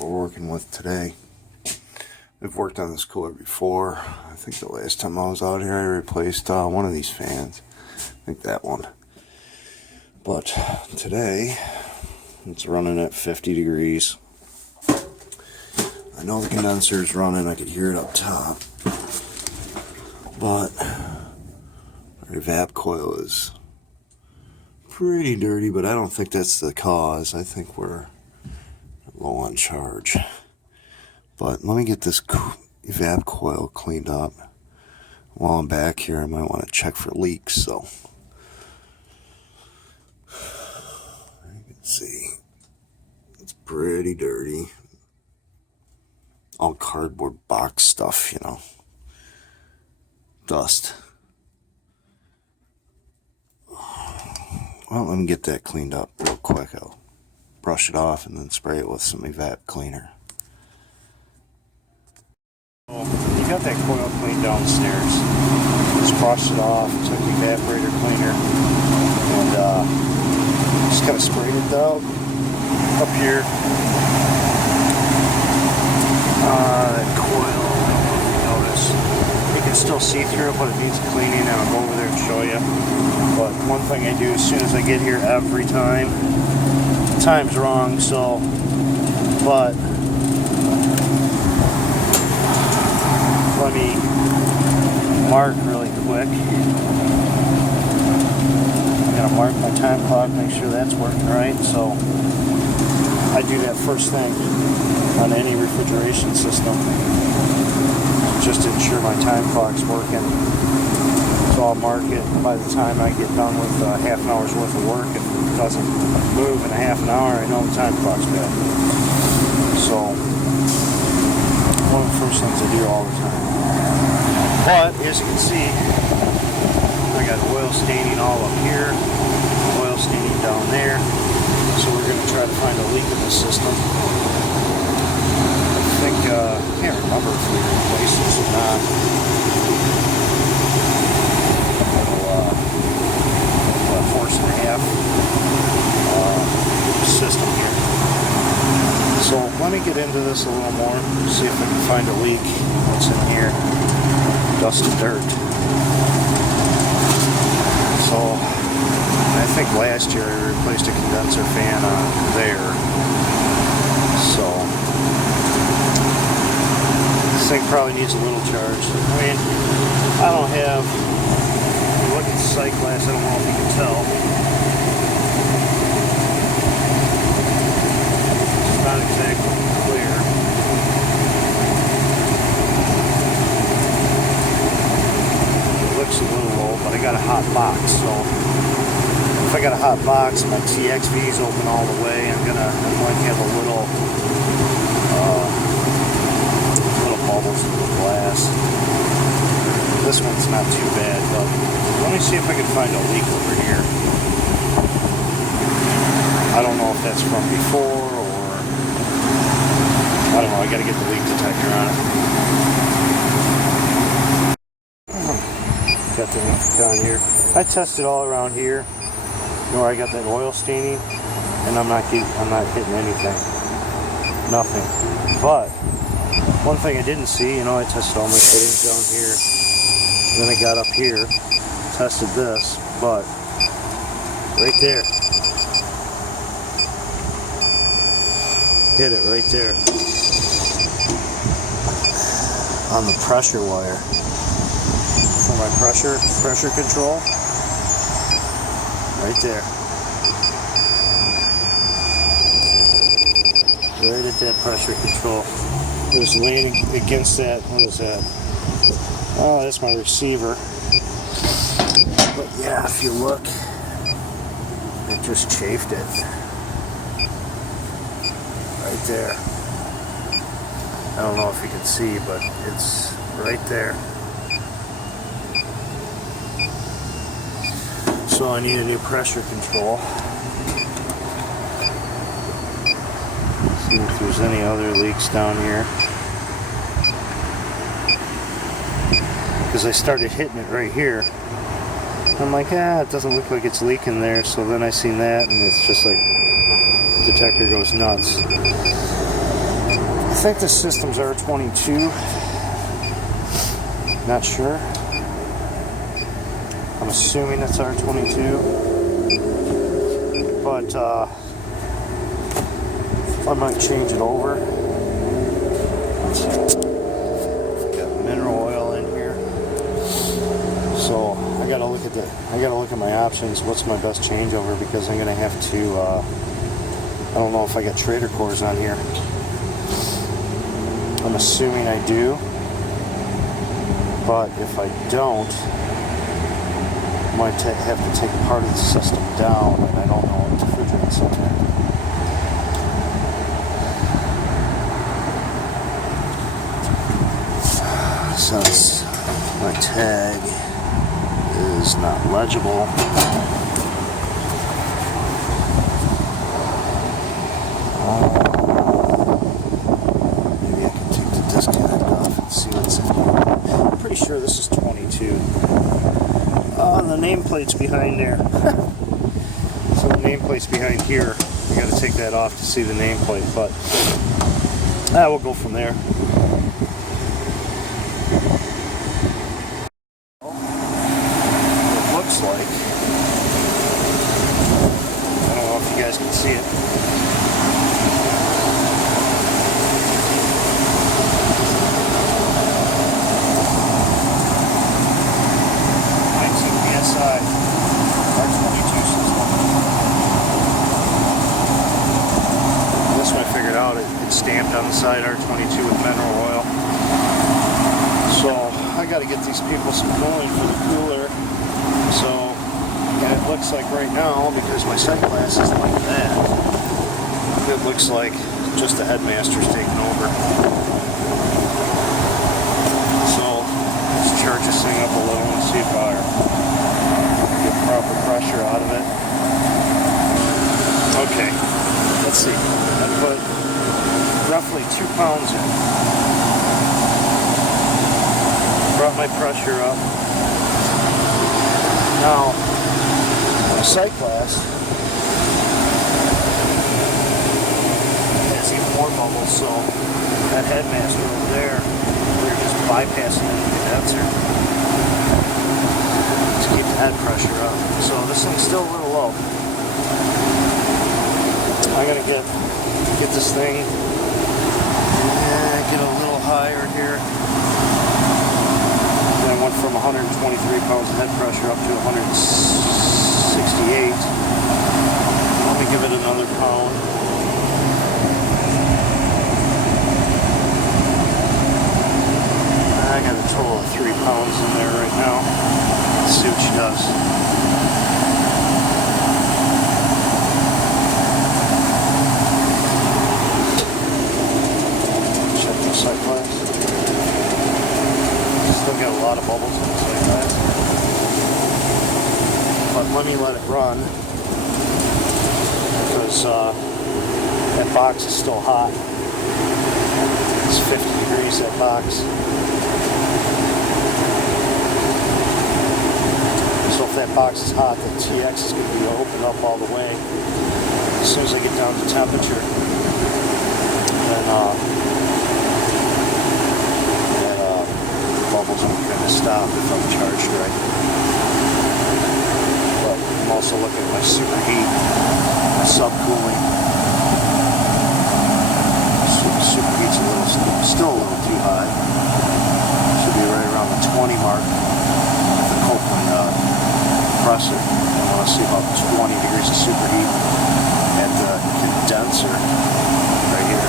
we're working with today. We've worked on this cooler before. I think the last time I was out here I replaced one of these fans. I think that one. But today it's running at 50 degrees. I know the condenser is running, I could hear it up top. But our evap coil is pretty dirty, but I don't think that's the cause. I think we're low on charge. But let me get this evap coil cleaned up. While I'm back here, I might want to check for leaks. So you can see it's pretty dirty. All cardboard box stuff, you know. Dust. Well, let me get that cleaned up real quick. I'll brush it off and then spray it with some evap cleaner. You got that coil cleaned downstairs. Just brushed it off, took the evaporator cleaner, and just kind of sprayed it out up here. That coil, I don't know if you notice. You can still see through it, but it needs cleaning, and I'll go over there and show you. But one thing I do as soon as I get here every time, the time's wrong, so, but let me mark really quick. I'm gonna mark my time clock, make sure that's working right. So I do that first thing on any refrigeration system, just to ensure my time clock's working. So I'll mark it by the time I get done with half an hour's worth of work. If it doesn't move in a half an hour, I know the time clock's bad. So one of the first things I do all the time. But as you can see, I got oil staining all up here, oil staining down there. So we're going to try to find a leak in the system. I think, I can't remember if we replaced this or not. Little horse and a half system here. So let me get into this a little more, see if I can find a leak. What's in here? Dust and dirt. So I think last year I replaced a condenser fan on there. So this thing probably needs a little charge. I mean, I don't have, if you look at the sight glass, I don't know if you can tell. It's not exactly clear. It looks a little low, but I got a hot box, so if I got a hot box, my TXV is open all the way. I'm gonna have a little bubbles in the glass. This one's not too bad, but let me see if I can find a leak over here. I don't know if that's from before or I don't know. I gotta get the leak detector on it. Got the leak down here. I tested all around here. Where I got that oil staining, and I'm not hitting anything, nothing. But one thing I didn't see, you know, I tested all my fittings down here, then I got up here, tested this, but right there, hit it right there on the pressure wire for my pressure control. Right there. Right at that pressure control. It was laying against that. What is that? Oh, that's my receiver. But yeah, if you look, it just chafed it. Right there. I don't know if you can see, but it's right there. So I need a new pressure control. See if there's any other leaks down here. Because I started hitting it right here. I'm like, it doesn't look like it's leaking there. So then I seen that, and it's just like, the detector goes nuts. think this system's R22. Not sure. I'm assuming it's R22. But I might change it over. Got mineral oil in here. So I gotta look at my options. What's my best changeover, because I'm gonna have to I don't know if I got trader cores on here. I'm assuming I do, but if I don't, I might have to take part of the system down, and I don't know what refrigerant's in there. Since my tag is not legible, maybe I can take the disconnect off and see what's in here. I'm pretty sure this is 22. Oh, the nameplate's behind there. So the nameplate's behind here. You got to take that off to see the nameplate, but we'll go from there. It looks like, I don't know if you guys can see it. Stamped on the side, R22 with mineral oil. So I got to get these people some cooling for the cooler. So, and it looks like right now, because my sight glass is like that, it looks like just the headmaster's taking over. So let's charge this thing up a little and see if I get proper pressure out of it. Okay, let's see. I put roughly 2 pounds in. Brought my pressure up. Now, my sight glass has even more bubbles, so that headmaster over there, we're just bypassing the condenser to keep the head pressure up. So this thing's still a little low. I gotta get this thing. Get a little higher here. Then I went from 123 pounds of head pressure up to 168. Let me give it another pound. I got a total of 3 pounds in there right now. Let's see what she does. Sight glass. Still got a lot of bubbles in the sight glass. But let me let it run, because that box is still hot. It's 50 degrees, that box. So if that box is hot, the TX is going to be opened up all the way. As soon as I get down to temperature, then bubbles will kind of stop if I'm charged right. But I'm also looking at my superheat, my subcooling. Superheat's still a little too high. Should be right around the 20 mark with the Copeland compressor. I want to see about 20 degrees of superheat at the condenser right here.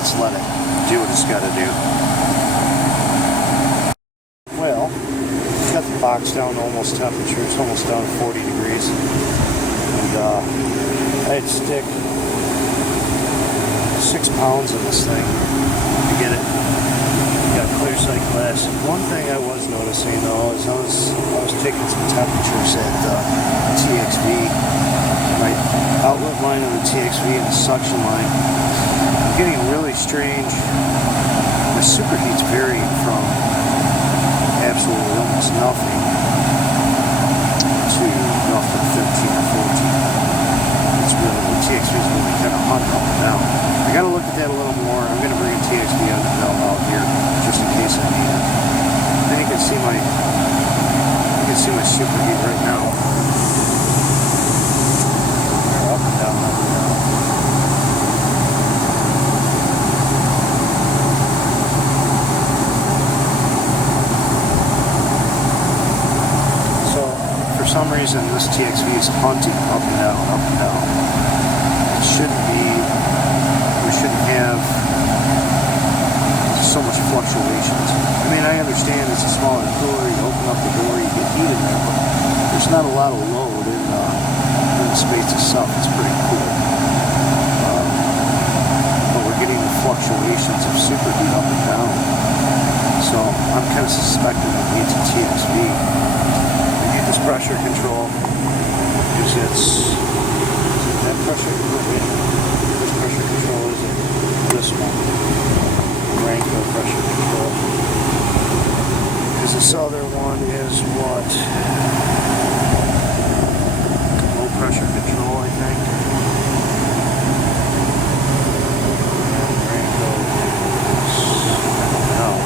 Let's let it do what it's got to do. Well, got the box down to almost temperature. It's almost down to 40 degrees. And I had to stick 6 pounds in this thing to get it guys. One thing I was noticing though is I was taking some temperatures at the TXV. My outlet line of the TXV and the suction line. I'm getting really strange. The superheat's varying from absolutely almost nothing to roughly 13 or 14. It's really, the TXV is really kind of hot up and down. I gotta look at that a little more. I'm gonna bring a TXV out here just in case I need it. Then you can see my superheat right now. They're up and down, up and down. So for some reason this TXV is hunting up and down, up and down. It shouldn't be. We shouldn't have so much fluctuations. I mean, I understand it's a smaller cooler, you open up the door, you get heat in there, but there's not a lot of load in the space itself. It's pretty cool. But we're getting the fluctuations of superheat up and down. So I'm kind of suspecting it needs a TXV. We need this pressure control because it's that pressure control. This pressure control isn't this one. Rango pressure control. Because this other one is what? Low pressure control, I think. And Rango is, no.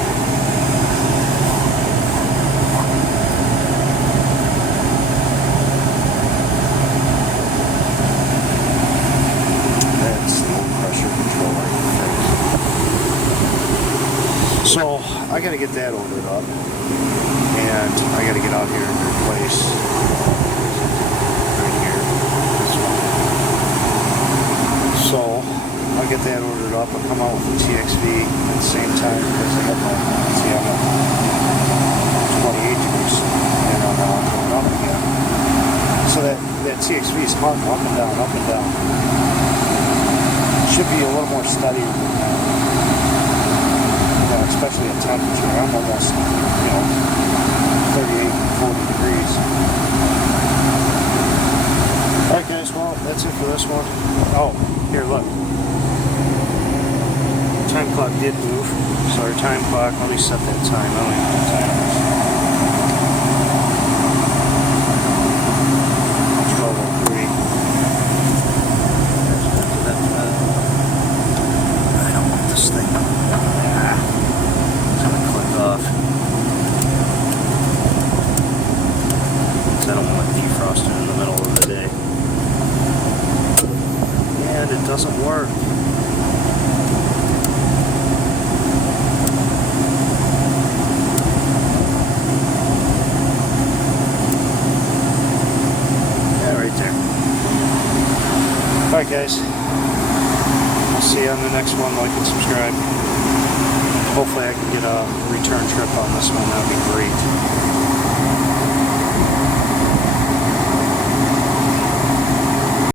That's low pressure control, I think. So I got to get that ordered up, and I got to get out here and replace right here this one. So I'll get that ordered up. I'll come out with the TXV at the same time because I have my, see, I'm at 28 degrees, and I'm now going up again. So that TXV is hung up and down, up and down. It should be a little more steady than that. Especially at temperature. I'm almost, 38, 40 degrees. Alright guys, well, that's it for this one. Oh, here, look. Time clock did move. So our time clock, let me set that time. I don't even know what time it is. 12:03. I don't want this thing. Off. I don't want to defrost it in the middle of the day. And it doesn't work. Yeah, right there. Alright guys. We'll see you on the next one. Like and subscribe. Hopefully I can get a return trip on this one. That'd be great.